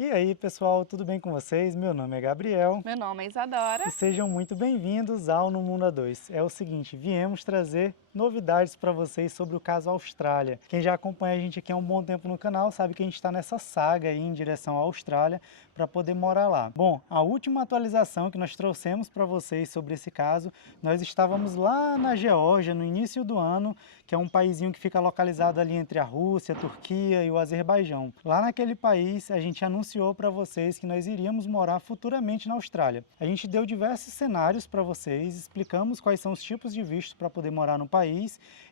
E aí, pessoal, tudo bem com vocês? Meu nome é Gabriel Meu nome é Isadora. e sejam muito bem-vindos ao No Mundo A2. É o seguinte, viemos trazer novidades para vocês sobre o caso Austrália. Quem já acompanha a gente aqui há um bom tempo no canal sabe que a gente está nessa saga aí em direção à Austrália para poder morar lá. Bom, a última atualização que nós trouxemos para vocês sobre esse caso, nós estávamos lá na Geórgia no início do ano, que é um paísinho que fica localizado ali entre a Rússia, a Turquia e o Azerbaijão. Lá naquele país, a gente anunciou para vocês que nós iríamos morar futuramente na Austrália. A gente deu diversos cenários para vocês, explicamos quais são os tipos de visto para poder morar no país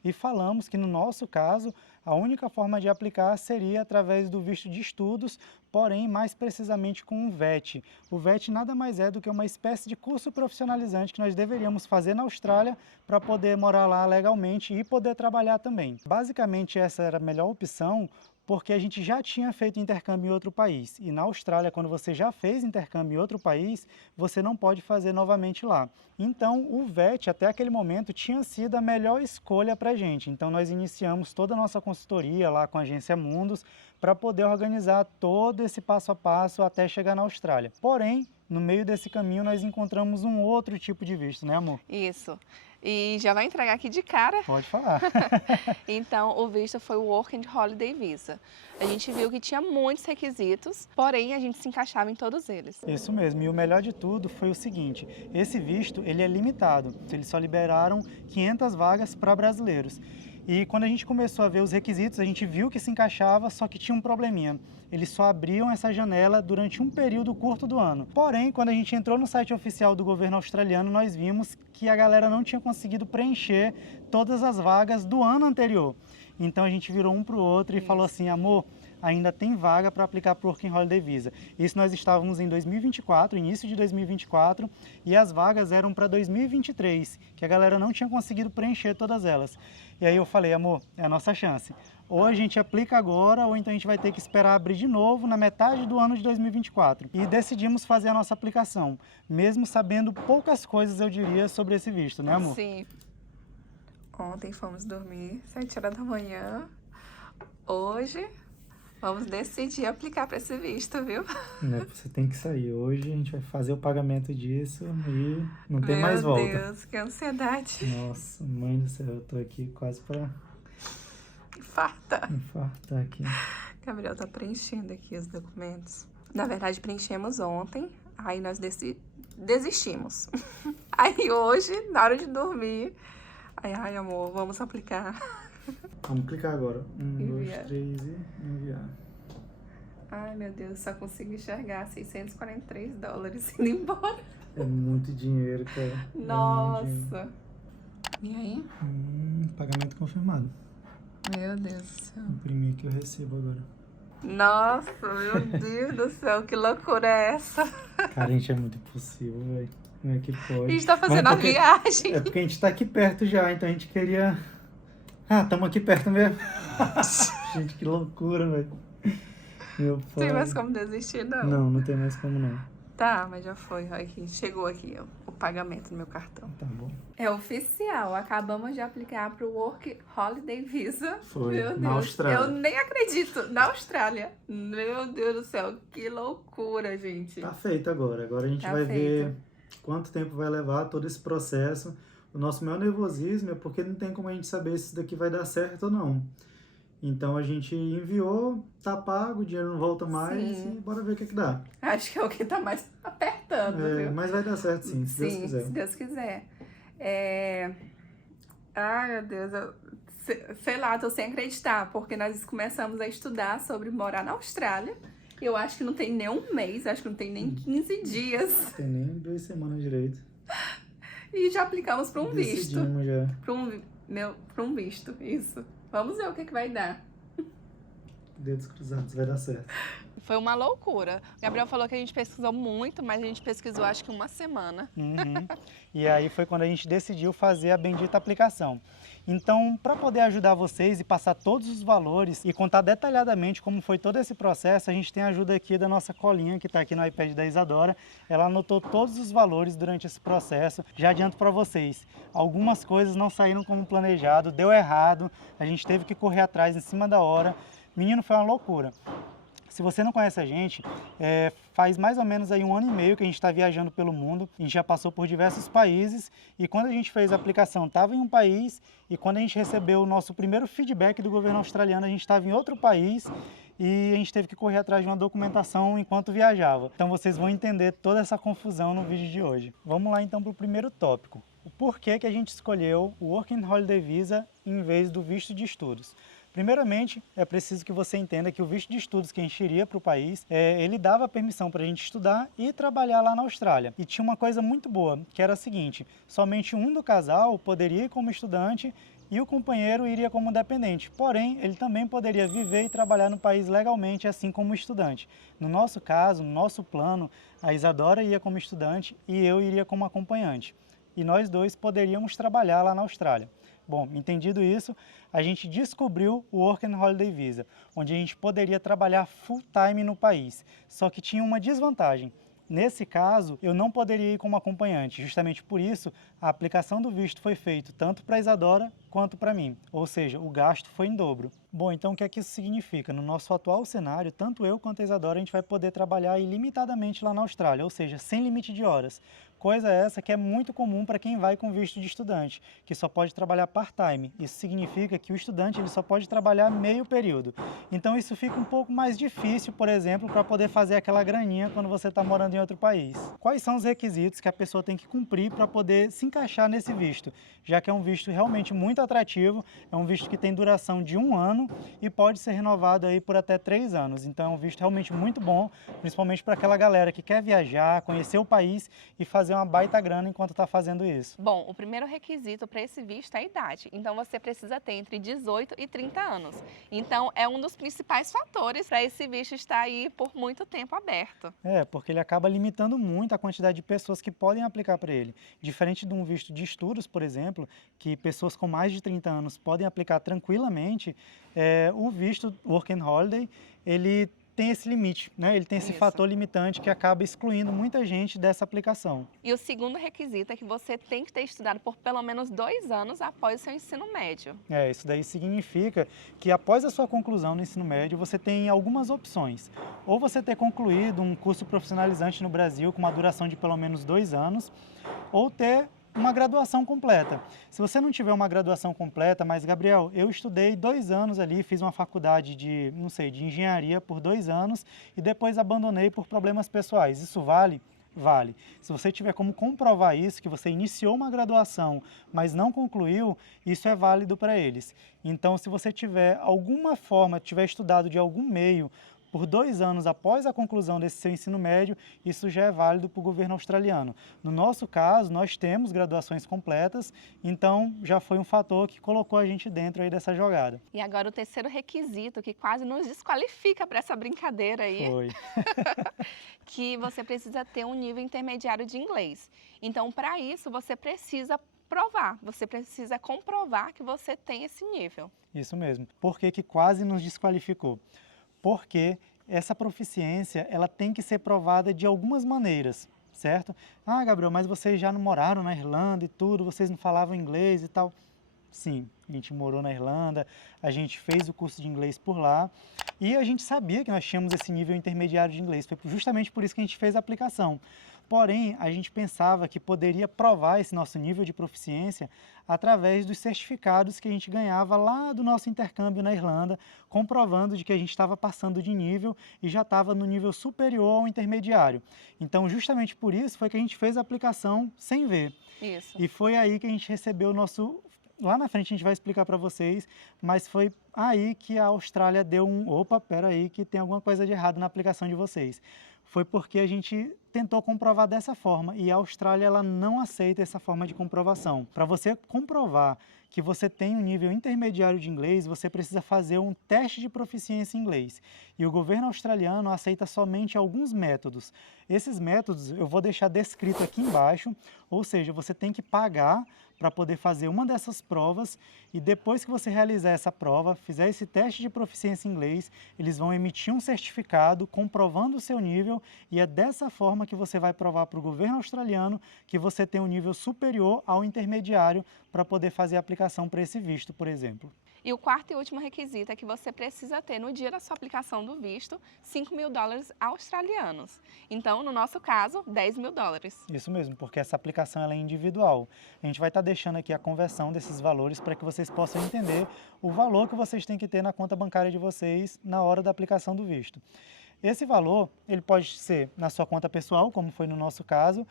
e falamos que no nosso caso, a única forma de aplicar seria através do visto de estudos, porém mais precisamente com um VET. O VET nada mais é do que uma espécie de curso profissionalizante que nós deveríamos fazer na Austrália para poder morar lá legalmente e poder trabalhar também. Basicamente essa era a melhor opção, porque a gente já tinha feito intercâmbio em outro país. E na Austrália, quando você já fez intercâmbio em outro país, você não pode fazer novamente lá. Então, o VET, até aquele momento, tinha sido a melhor escolha para a gente. Então, nós iniciamos toda a nossa consultoria lá com a Agência Mundus para poder organizar todo esse passo a passo até chegar na Austrália. Porém, no meio desse caminho, nós encontramos um outro tipo de visto, né, amor? Isso. E já vai entregar aqui de cara. Pode falar. Então, o visto foi o Work and Holiday Visa. A gente viu que tinha muitos requisitos, porém a gente se encaixava em todos eles. Isso mesmo, e o melhor de tudo foi o seguinte, esse visto ele é limitado, eles só liberaram 500 vagas para brasileiros. E quando a gente começou a ver os requisitos, a gente viu que se encaixava, só que tinha um probleminha. Eles só abriam essa janela durante um período curto do ano. Porém, quando a gente entrou no site oficial do governo australiano, nós vimos que a galera não tinha conseguido preencher todas as vagas do ano anterior. Então a gente virou um para o outro e falou assim, amor, ainda tem vaga para aplicar para o Working Holiday Visa. Isso nós estávamos em 2024, início de 2024, e as vagas eram para 2023, que a galera não tinha conseguido preencher todas elas. E aí eu falei, amor, é a nossa chance. Ou a gente aplica agora, ou então a gente vai ter que esperar abrir de novo na metade do ano de 2024. E decidimos fazer a nossa aplicação, mesmo sabendo poucas coisas, eu diria, sobre esse visto, né, amor? Sim. Ontem fomos dormir, 7 horas da manhã. Hoje, vamos decidir aplicar para esse visto, viu? Você tem que sair. Hoje a gente vai fazer o pagamento disso e não tem mais volta. Meu Deus, que ansiedade. Nossa, mãe do céu, eu tô aqui quase pra Infarta. infartar aqui. Gabriel tá preenchendo aqui os documentos. Na verdade, preenchemos ontem, aí nós desistimos. Aí hoje, na hora de dormir, ai amor, vamos aplicar. Vamos clicar agora. 1, 2, Enviar. 3 e enviar. Ai meu Deus, só consigo enxergar 643 dólares indo embora. É muito dinheiro, cara. É muito dinheiro. Nossa. E aí? Pagamento confirmado. Meu Deus do céu. Imprimir que eu recebo agora. Nossa, meu Deus do céu, que loucura é essa? Cara, gente, é muito impossível, velho. Como é que A pode? gente tá fazendo Mas a viagem. É porque a gente tá aqui perto já, então a gente queria... Ah, estamos aqui perto mesmo. Gente, que loucura, velho. Meu pai. Tem mais como desistir, não? Não tem mais como não. Tá, mas já foi. Olha aqui, chegou aqui ó, o pagamento no meu cartão. Tá bom. É oficial, acabamos de aplicar pro Work Holiday Visa. Foi, Meu na Deus, Austrália. eu nem acredito, na Austrália. Meu Deus do céu, que loucura, gente. Tá feito agora. Agora a gente Tá vai feito. ver quanto tempo vai levar todo esse processo. O nosso maior nervosismo é porque não tem como a gente saber se isso daqui vai dar certo ou não. Então a gente enviou, tá pago, o dinheiro não volta mais Sim. e bora ver o que é que dá. Acho que é o que tá mais apertando, viu? Mas vai dar certo sim, se Deus quiser. Se Deus quiser. Ai, meu Deus, sei lá, tô sem acreditar, porque nós começamos a estudar sobre morar na Austrália. Eu acho que não tem nem um mês, acho que não tem nem 15 dias. Não tem nem 2 semanas direito. E já aplicamos para um visto. Decidimos já. Para um visto, isso. Vamos ver o que vai dar. Dedos cruzados, vai dar certo. Foi uma loucura. O Gabriel falou que a gente pesquisou muito, mas a gente pesquisou acho que uma semana. E aí foi quando a gente decidiu fazer a bendita aplicação. Então, para poder ajudar vocês e passar todos os valores e contar detalhadamente como foi todo esse processo, a gente tem a ajuda aqui da nossa colinha, que está aqui no iPad da Isadora. Ela anotou todos os valores durante esse processo. Já adianto para vocês, algumas coisas não saíram como planejado, deu errado, a gente teve que correr atrás em cima da hora. Menino, foi uma loucura. Se você não conhece a gente, faz mais ou menos aí 1 ano e meio que a gente está viajando pelo mundo, a gente já passou por diversos países e quando a gente fez a aplicação estava em um país e quando a gente recebeu o nosso primeiro feedback do governo australiano a gente estava em outro país e a gente teve que correr atrás de uma documentação enquanto viajava. Então vocês vão entender toda essa confusão no vídeo de hoje. Vamos lá então para o primeiro tópico. O porquê que a gente escolheu o Working Holiday Visa em vez do visto de estudos. Primeiramente, é preciso que você entenda que o visto de estudos que a gente iria para o país, ele dava permissão para a gente estudar e trabalhar lá na Austrália. E tinha uma coisa muito boa, que era a seguinte, somente um do casal poderia ir como estudante e o companheiro iria como dependente. Porém, ele também poderia viver e trabalhar no país legalmente, assim como estudante. No nosso caso, no nosso plano, a Isadora ia como estudante e eu iria como acompanhante. E nós dois poderíamos trabalhar lá na Austrália. Bom, entendido isso, a gente descobriu o Work and Holiday Visa, onde a gente poderia trabalhar full time no país, só que tinha uma desvantagem. Nesse caso, eu não poderia ir como acompanhante, justamente por isso a aplicação do visto foi feita tanto para a Isadora quanto para mim, ou seja, o gasto foi em dobro. Bom, então o que é que isso significa? No nosso atual cenário, tanto eu quanto a Isadora a gente vai poder trabalhar ilimitadamente lá na Austrália, ou seja, sem limite de horas. Coisa essa que é muito comum para quem vai com visto de estudante, que só pode trabalhar part-time. Isso significa que o estudante ele só pode trabalhar meio período. Então isso fica um pouco mais difícil, por exemplo, para poder fazer aquela graninha quando você está morando em outro país. Quais são os requisitos que a pessoa tem que cumprir para poder se encaixar nesse visto? Já que é um visto realmente muito atrativo, é um visto que tem duração de 1 ano e pode ser renovado aí por até 3 anos. Então é um visto realmente muito bom, principalmente para aquela galera que quer viajar, conhecer o país e fazer uma baita grana enquanto está fazendo isso. Bom, o primeiro requisito para esse visto é a idade. Então você precisa ter entre 18 e 30 anos. Então é um dos principais fatores para esse visto estar aí por muito tempo aberto. Porque ele acaba limitando muito a quantidade de pessoas que podem aplicar para ele. Diferente de um visto de estudos, por exemplo, que pessoas com mais de 30 anos podem aplicar tranquilamente, o visto Work and Holiday, ele tem esse limite, né? Ele tem esse fator limitante que acaba excluindo muita gente dessa aplicação. E o segundo requisito é que você tem que ter estudado por pelo menos 2 anos após o seu ensino médio. Isso daí significa que após a sua conclusão no ensino médio, você tem algumas opções. Ou você ter concluído um curso profissionalizante no Brasil com uma duração de pelo menos 2 anos, ou ter uma graduação completa. Se você não tiver uma graduação completa, mas Gabriel, eu estudei 2 anos ali, fiz uma faculdade de, não sei, de engenharia por 2 anos e depois abandonei por problemas pessoais. Isso vale? Vale. Se você tiver como comprovar isso, que você iniciou uma graduação, mas não concluiu, isso é válido para eles. Então, se você tiver alguma forma, tiver estudado de algum meio, por 2 anos após a conclusão desse seu ensino médio, isso já é válido para o governo australiano. No nosso caso, nós temos graduações completas, então já foi um fator que colocou a gente dentro aí dessa jogada. E agora o terceiro requisito, que quase nos desqualifica para essa brincadeira aí, Foi. que você precisa ter um nível intermediário de inglês. Então, para isso, você precisa provar, você precisa comprovar que você tem esse nível. Isso mesmo. Por que que quase nos desqualificou? Porque essa proficiência ela tem que ser provada de algumas maneiras, certo? Ah, Gabriel, mas vocês já não moraram na Irlanda e tudo, vocês não falavam inglês e tal. Sim, a gente morou na Irlanda, a gente fez o curso de inglês por lá e a gente sabia que nós tínhamos esse nível intermediário de inglês, foi justamente por isso que a gente fez a aplicação. Porém, a gente pensava que poderia provar esse nosso nível de proficiência através dos certificados que a gente ganhava lá do nosso intercâmbio na Irlanda, comprovando de que a gente estava passando de nível e já estava no nível superior ao intermediário. Então, justamente por isso foi que a gente fez a aplicação sem ver. Isso. E foi aí que a gente recebeu o nosso... Lá na frente a gente vai explicar para vocês, mas foi aí que a Austrália deu um... Opa, peraí, que tem alguma coisa de errado na aplicação de vocês. Foi porque a gente tentou comprovar dessa forma e a Austrália ela não aceita essa forma de comprovação. Para você comprovar que você tem um nível intermediário de inglês, você precisa fazer um teste de proficiência em inglês. E o governo australiano aceita somente alguns métodos. Esses métodos eu vou deixar descrito aqui embaixo, ou seja, você tem que pagar para poder fazer uma dessas provas e depois que você realizar essa prova, fizer esse teste de proficiência em inglês, eles vão emitir um certificado comprovando o seu nível nível e é dessa forma que você vai provar para o governo australiano que você tem um nível superior ao intermediário para poder fazer a aplicação para esse visto, por exemplo. E o quarto e último requisito é que você precisa ter, no dia da sua aplicação do visto, 5 mil dólares australianos. Então, no nosso caso, 10 mil dólares. Isso mesmo, porque essa aplicação ela é individual. A gente vai estar deixando aqui a conversão desses valores para que vocês possam entender o valor que vocês têm que ter na conta bancária de vocês na hora da aplicação do visto. Esse valor, ele pode ser na sua conta pessoal, como foi no nosso caso,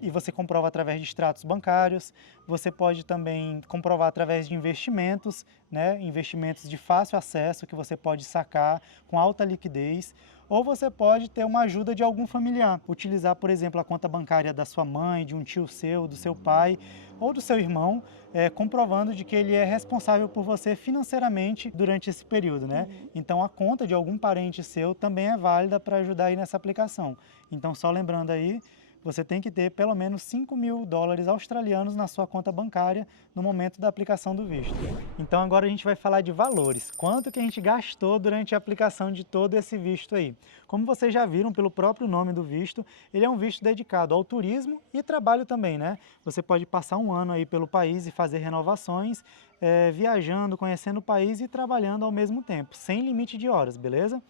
e você comprova através de extratos bancários. Você pode também comprovar através de investimentos, né? Investimentos de fácil acesso que você pode sacar com alta liquidez. Ou você pode ter uma ajuda de algum familiar, utilizar, por exemplo, a conta bancária da sua mãe, de um tio seu, do seu pai ou do seu irmão, comprovando de que ele é responsável por você financeiramente durante esse período, né? Então, a conta de algum parente seu também é válida para ajudar aí nessa aplicação. Então, só lembrando aí, você tem que ter pelo menos 5 mil dólares australianos na sua conta bancária no momento da aplicação do visto. Então agora a gente vai falar de valores. Quanto que a gente gastou durante a aplicação de todo esse visto aí? Como vocês já viram pelo próprio nome do visto, ele é um visto dedicado ao turismo e trabalho também, né? Você pode passar um ano aí pelo país e fazer renovações, viajando, conhecendo o país e trabalhando ao mesmo tempo, sem limite de horas, beleza?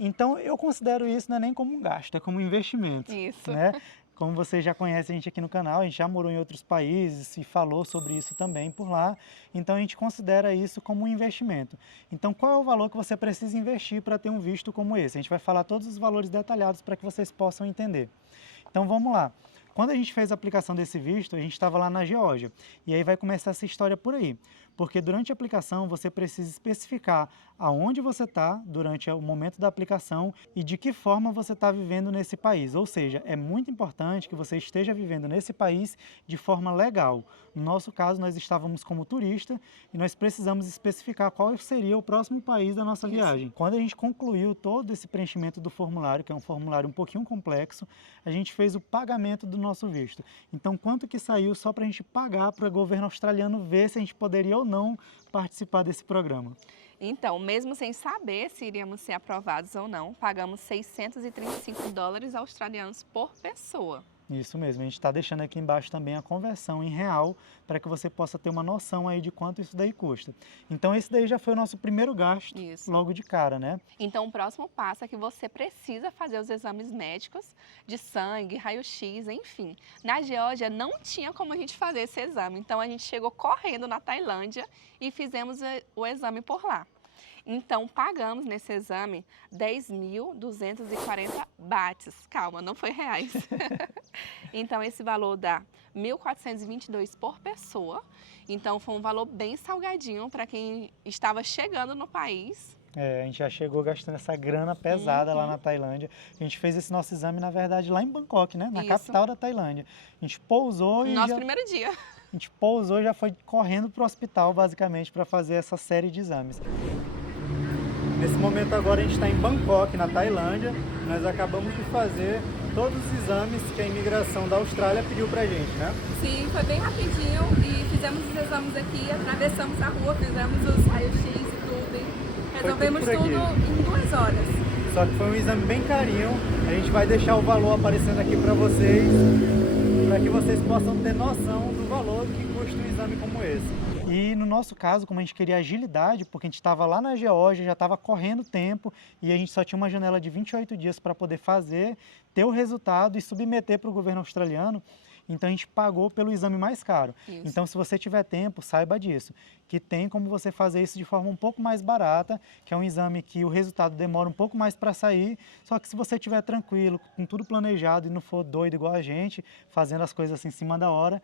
Então, eu considero isso não é nem como um gasto, é como um investimento. Isso. Né? Como vocês já conhecem a gente aqui no canal, a gente já morou em outros países e falou sobre isso também por lá, então a gente considera isso como um investimento. Então, qual é o valor que você precisa investir para ter um visto como esse? A gente vai falar todos os valores detalhados para que vocês possam entender. Então, vamos lá. Quando a gente fez a aplicação desse visto, a gente estava lá na Geórgia, e aí vai começar essa história por aí, porque durante a aplicação você precisa especificar aonde você está durante o momento da aplicação e de que forma você está vivendo nesse país, ou seja, é muito importante que você esteja vivendo nesse país de forma legal. No nosso caso, nós estávamos como turista e nós precisamos especificar qual seria o próximo país da nossa viagem. Quando a gente concluiu todo esse preenchimento do formulário, que é um formulário um pouquinho complexo, a gente fez o pagamento do nosso visto. Então, quanto que saiu só para a gente pagar para o governo australiano ver se a gente poderia ou não participar desse programa? Então, mesmo sem saber se iríamos ser aprovados ou não, pagamos 635 dólares australianos por pessoa. Isso mesmo, a gente está deixando aqui embaixo também a conversão em real para que você possa ter uma noção aí de quanto isso daí custa. Então esse daí já foi o nosso primeiro gasto, logo de cara, né? Então o próximo passo é que você precisa fazer os exames médicos de sangue, raio-x, enfim. Na Geórgia não tinha como a gente fazer esse exame, então a gente chegou correndo na Tailândia e fizemos o exame por lá. Então, pagamos nesse exame 10.240 bahts. Calma, não foi reais. Então, esse valor dá 1.422 por pessoa. Então, foi um valor bem salgadinho para quem estava chegando no país. A gente já chegou gastando essa grana pesada lá na Tailândia. A gente fez esse nosso exame, na verdade, lá em Bangkok, né? Na capital da Tailândia. A gente pousou e Nosso primeiro dia. A gente pousou e já foi correndo para o hospital, basicamente, para fazer essa série de exames. Nesse momento agora a gente está em Bangkok, na Tailândia. Nós acabamos de fazer todos os exames que a imigração da Austrália pediu pra gente, né? Sim, foi bem rapidinho e fizemos os exames aqui, atravessamos a rua, fizemos os raio-x e tudo. E resolvemos tudo em 2 horas. Só que foi um exame bem carinho. A gente vai deixar o valor aparecendo aqui para vocês, para que vocês possam ter noção do valor que custa um exame como esse. E no nosso caso, como a gente queria agilidade, porque a gente estava lá na Geórgia, já estava correndo tempo e a gente só tinha uma janela de 28 dias para poder fazer, ter o resultado e submeter para o governo australiano, então a gente pagou pelo exame mais caro. Isso. Então, se você tiver tempo, saiba disso, que tem como você fazer isso de forma um pouco mais barata, que é um exame que o resultado demora um pouco mais para sair, só que se você estiver tranquilo, com tudo planejado e não for doido igual a gente, fazendo as coisas assim em cima da hora,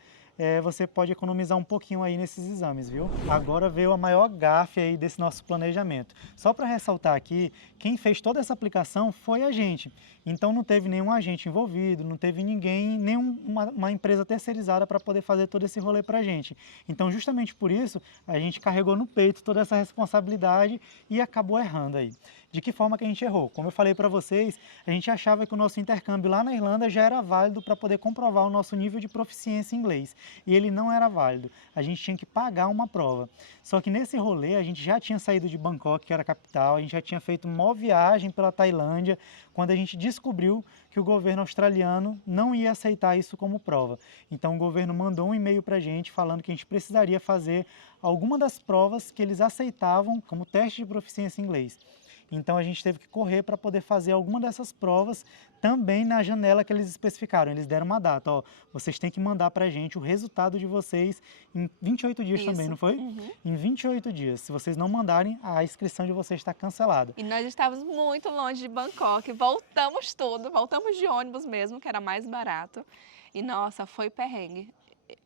você pode economizar um pouquinho aí nesses exames, viu? Agora veio a maior gafe aí desse nosso planejamento. Só para ressaltar aqui, quem fez toda essa aplicação foi a gente. Então não teve nenhum agente envolvido, não teve ninguém, nenhuma empresa terceirizada para poder fazer todo esse rolê para a gente. Então justamente por isso, a gente carregou no peito toda essa responsabilidade e acabou errando aí. De que forma que a gente errou? Como eu falei para vocês, a gente achava que o nosso intercâmbio lá na Irlanda já era válido para poder comprovar o nosso nível de proficiência em inglês. E ele não era válido. A gente tinha que pagar uma prova. Só que nesse rolê, a gente já tinha saído de Bangkok, que era a capital, a gente já tinha feito uma viagem pela Tailândia, quando a gente descobriu que o governo australiano não ia aceitar isso como prova. Então o governo mandou um e-mail para a gente falando que a gente precisaria fazer alguma das provas que eles aceitavam como teste de proficiência em inglês. Então a gente teve que correr para poder fazer alguma dessas provas também na janela que eles especificaram. Eles deram uma data, ó, vocês têm que mandar para a gente o resultado de vocês em 28 dias também, não foi? Uhum. Em 28 dias. Se vocês não mandarem, a inscrição de vocês está cancelada. E nós estávamos muito longe de Bangkok, voltamos de ônibus mesmo, que era mais barato. E nossa, foi perrengue.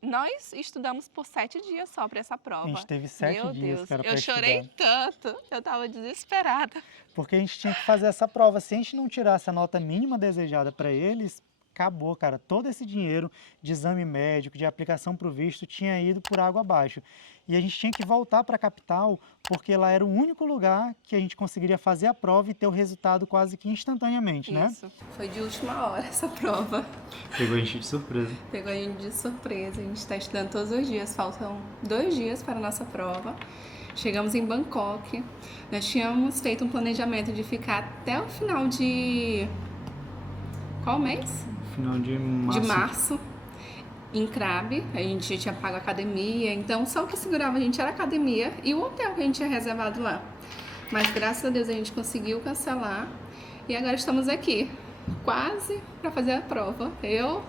Nós estudamos por 7 dias só para essa prova. A gente teve 7 Meu dias, Deus, cara, para eu estudar. chorei tanto, eu tava desesperada. Porque a gente tinha que fazer essa prova. Se a gente não tirasse a nota mínima desejada para eles, acabou, cara. Todo esse dinheiro de exame médico, de aplicação para o visto, tinha ido por água abaixo. E a gente tinha que voltar para a capital, porque lá era o único lugar que a gente conseguiria fazer a prova e ter o resultado quase que instantaneamente, né? Isso, foi de última hora essa prova. Pegou a gente de surpresa. Pegou a gente de surpresa, a gente está estudando todos os dias, faltam 2 dias para a nossa prova. Chegamos em Bangkok, nós tínhamos feito um planejamento de ficar até o final de... qual mês? Final de março. De março, em Krabi. A gente tinha pago a academia, então só o que segurava a gente era a academia e o hotel que a gente tinha reservado lá. Mas graças a Deus a gente conseguiu cancelar e agora estamos aqui, quase para fazer a prova. Eu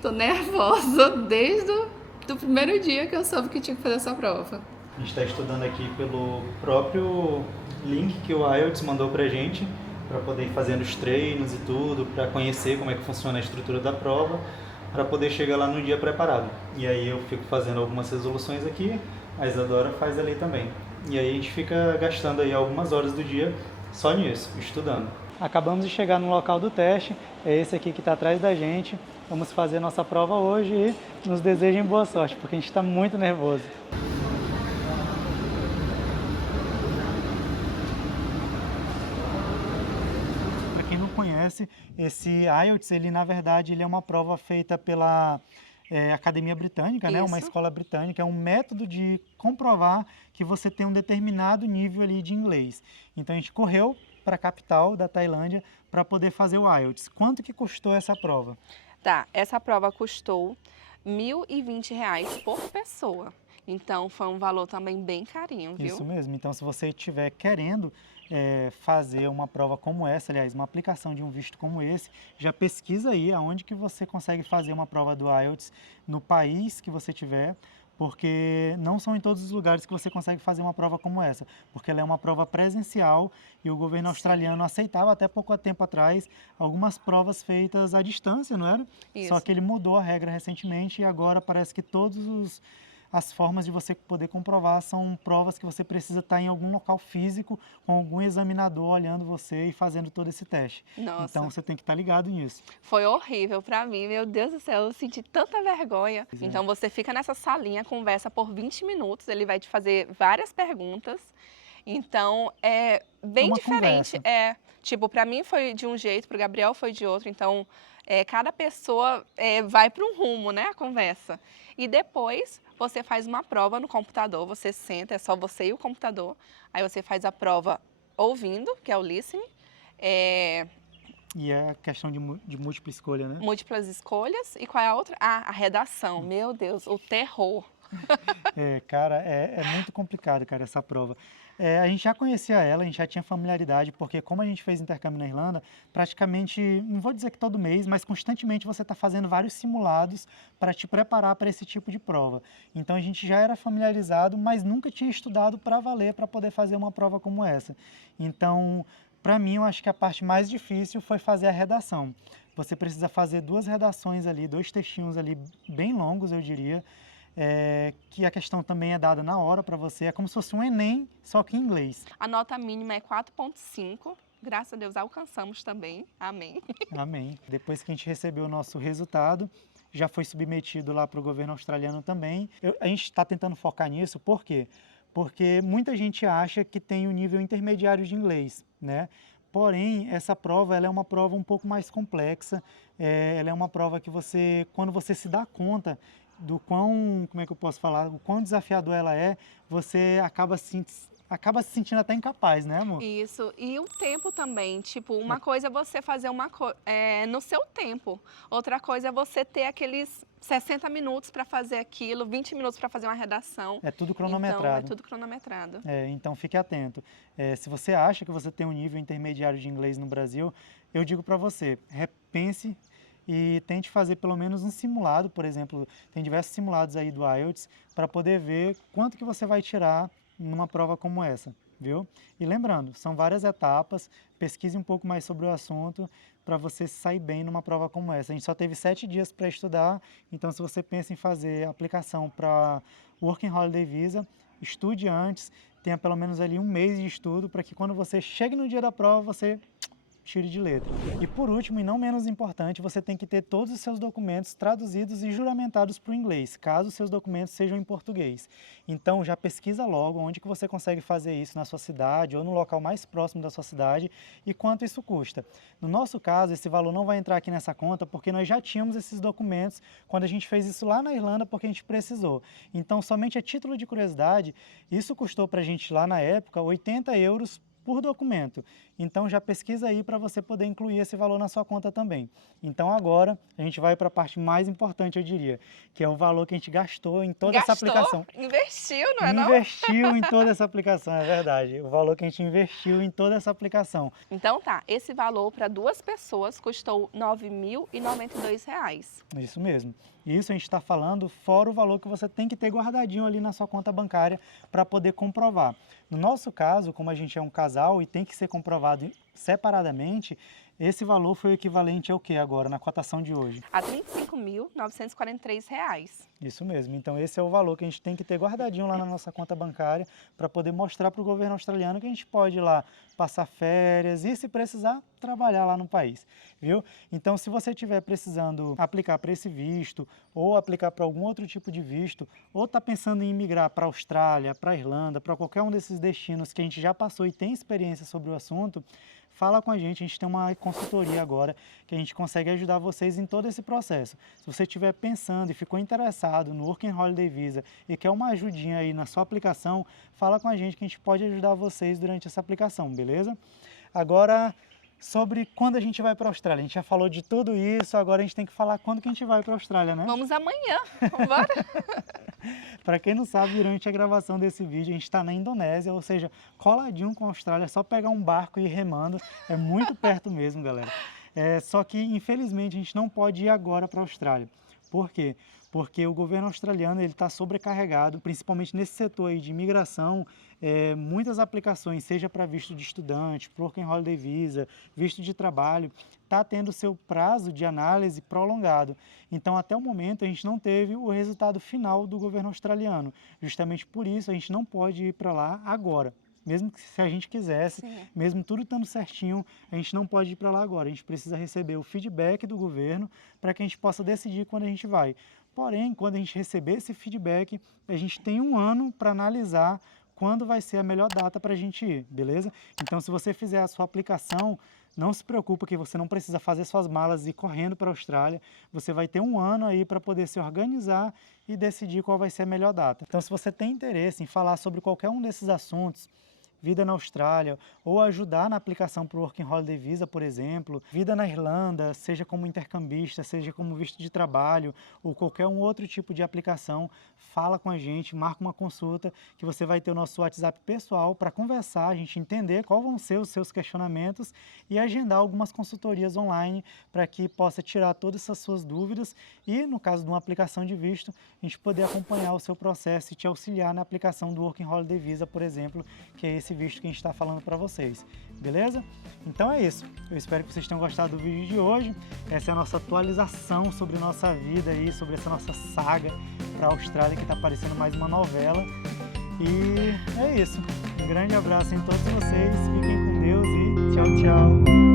tô nervosa desde o primeiro dia que eu soube que tinha que fazer essa prova. A gente está estudando aqui pelo próprio link que o IELTS mandou pra gente, para poder ir fazendo os treinos e tudo, para conhecer como é que funciona a estrutura da prova, para poder chegar lá no dia preparado. E aí eu fico fazendo algumas resoluções aqui, a Isadora faz ali também. E aí a gente fica gastando aí algumas horas do dia só nisso, estudando. Acabamos de chegar no local do teste, é esse aqui que está atrás da gente. Vamos fazer nossa prova hoje e nos desejem boa sorte, porque a gente está muito nervoso. Conhece esse IELTS, ele na verdade ele é uma prova feita pela Academia Britânica, né? Uma escola britânica, é um método de comprovar que você tem um determinado nível ali de inglês. Então a gente correu para a capital da Tailândia para poder fazer o IELTS. Quanto que custou essa prova? Tá, essa prova custou R$1.020 por pessoa. Então foi um valor também bem carinho, viu? Isso mesmo. Então se você estiver querendo fazer uma prova como essa, aliás, uma aplicação de um visto como esse, já pesquisa aí aonde que você consegue fazer uma prova do IELTS no país que você tiver, porque não são em todos os lugares que você consegue fazer uma prova como essa, porque ela é uma prova presencial e o governo australiano aceitava até pouco tempo atrás algumas provas feitas à distância, não era? Isso. Só que ele mudou a regra recentemente e agora parece que as formas de você poder comprovar são provas que você precisa estar em algum local físico, com algum examinador olhando você e fazendo todo esse teste. Nossa. Então você tem que estar ligado nisso. Foi horrível pra mim, meu Deus do céu, eu senti tanta vergonha. Pois é. Então você fica nessa salinha, conversa por 20 minutos, ele vai te fazer várias perguntas. Então é bem Uma diferente. conversa. Tipo, pra mim foi de um jeito, pro Gabriel foi de outro. Então cada pessoa vai para um rumo, né, a conversa. E depois você faz uma prova no computador, você senta, é só você e o computador. Aí você faz a prova ouvindo, que é o listening. E é a questão de múltipla escolha, né? Múltiplas escolhas. E qual é a outra? Ah, a redação. Meu Deus, o terror. Cara, é muito complicado, cara, essa prova. A gente já conhecia ela, a gente já tinha familiaridade, porque como a gente fez intercâmbio na Irlanda, praticamente, não vou dizer que todo mês, mas constantemente você está fazendo vários simulados para te preparar para esse tipo de prova. Então a gente já era familiarizado, mas nunca tinha estudado para valer, para poder fazer uma prova como essa. Então, para mim, eu acho que a parte mais difícil foi fazer a redação. Você precisa fazer 2 redações ali, 2 textinhos ali bem longos, eu diria, que a questão também é dada na hora para você, é como se fosse um Enem, só que em inglês. A nota mínima é 4,5. Graças a Deus alcançamos também. Amém. Amém. Depois que a gente recebeu o nosso resultado, já foi submetido lá para o governo australiano também. A gente está tentando focar nisso, por quê? porque muita gente acha que tem o nível intermediário de inglês, né? Porém, essa prova ela é uma prova um pouco mais complexa, ela é uma prova que você, quando você se dá conta do quão, como é que eu posso falar, o quão desafiador ela é, você acaba se sentindo até incapaz, né, amor? Isso, e o tempo também, tipo, uma coisa é você fazer no seu tempo, outra coisa é você ter aqueles 60 minutos para fazer aquilo, 20 minutos para fazer uma redação. É tudo Então, cronometrado. é tudo cronometrado. Então fique atento. Se você acha que você tem um nível intermediário de inglês no Brasil, eu digo para você, repense e tente fazer pelo menos um simulado, por exemplo, tem diversos simulados aí do IELTS, para poder ver quanto que você vai tirar numa prova como essa, viu? E lembrando, são várias etapas, pesquise um pouco mais sobre o assunto para você sair bem numa prova como essa. A gente só teve 7 dias para estudar, então se você pensa em fazer aplicação para Working Holiday Visa, estude antes, tenha pelo menos ali um mês de estudo para que quando você chegue no dia da prova, você tire de letra. E por último, e não menos importante, você tem que ter todos os seus documentos traduzidos e juramentados para o inglês, caso os seus documentos sejam em português. Então já pesquisa logo onde que você consegue fazer isso na sua cidade ou no local mais próximo da sua cidade e quanto isso custa. No nosso caso, esse valor não vai entrar aqui nessa conta porque nós já tínhamos esses documentos quando a gente fez isso lá na Irlanda porque a gente precisou. Então, somente a título de curiosidade, isso custou para a gente lá na época 80 euros por documento. Então já pesquisa aí para você poder incluir esse valor na sua conta também. Então agora a gente vai para a parte mais importante, eu diria, que é o valor que a gente gastou em toda essa aplicação. Investiu, não é não? Investiu em toda essa aplicação, é verdade. O valor que a gente investiu em toda essa aplicação. Então tá, esse valor para 2 pessoas custou R$ 9.092. Isso mesmo. Isso a gente está falando fora o valor que você tem que ter guardadinho ali na sua conta bancária para poder comprovar. No nosso caso, como a gente é um casal e tem que ser comprovado separadamente, esse valor foi o equivalente ao que agora, na cotação de hoje? A R$ 35.943. Isso mesmo. Então esse é o valor que a gente tem que ter guardadinho lá na nossa conta bancária para poder mostrar para o governo australiano que a gente pode ir lá passar férias e, se precisar, trabalhar lá no país, viu? Então, se você estiver precisando aplicar para esse visto ou aplicar para algum outro tipo de visto, ou está pensando em imigrar para a Austrália, para a Irlanda, para qualquer um desses destinos que a gente já passou e tem experiência sobre o assunto, fala com a gente tem uma consultoria agora que a gente consegue ajudar vocês em todo esse processo. Se você estiver pensando e ficou interessado no Working Holiday Visa e quer uma ajudinha aí na sua aplicação, fala com a gente que a gente pode ajudar vocês durante essa aplicação, beleza? Agora, sobre quando a gente vai para a Austrália. A gente já falou de tudo isso, agora a gente tem que falar quando que a gente vai para a Austrália, né? Vamos amanhã, vamos embora? Para quem não sabe, durante a gravação desse vídeo, a gente está na Indonésia, ou seja, coladinho com a Austrália, é só pegar um barco e ir remando, é muito perto mesmo, galera. Só que, infelizmente, a gente não pode ir agora para a Austrália. Por quê? Porque o governo australiano está sobrecarregado, principalmente nesse setor aí de imigração, muitas aplicações, seja para visto de estudante, Working Holiday Visa, visto de trabalho, está tendo seu prazo de análise prolongado. Então, até o momento, a gente não teve o resultado final do governo australiano. Justamente por isso, a gente não pode ir para lá agora. Mesmo que se a gente quisesse, Sim. mesmo tudo estando certinho, a gente não pode ir para lá agora. A gente precisa receber o feedback do governo para que a gente possa decidir quando a gente vai. Porém, quando a gente receber esse feedback, a gente tem um ano para analisar quando vai ser a melhor data para a gente ir, beleza? Então, se você fizer a sua aplicação, não se preocupe que você não precisa fazer suas malas e ir correndo para a Austrália. Você vai ter um ano aí para poder se organizar e decidir qual vai ser a melhor data. Então, se você tem interesse em falar sobre qualquer um desses assuntos, vida na Austrália, ou ajudar na aplicação para o Working Holiday Visa, por exemplo, vida na Irlanda, seja como intercambista, seja como visto de trabalho, ou qualquer um outro tipo de aplicação, fala com a gente, marca uma consulta, que você vai ter o nosso WhatsApp pessoal para conversar, a gente entender quais vão ser os seus questionamentos e agendar algumas consultorias online para que possa tirar todas essas suas dúvidas e, no caso de uma aplicação de visto, a gente poder acompanhar o seu processo e te auxiliar na aplicação do Working Holiday Visa, por exemplo, que é esse visto que a gente está falando para vocês, beleza? Então é isso, eu espero que vocês tenham gostado do vídeo de hoje. Essa é a nossa atualização sobre nossa vida aí, sobre essa nossa saga para a Austrália, que está parecendo mais uma novela. E é isso, um grande abraço em todos vocês, fiquem com Deus e tchau, tchau!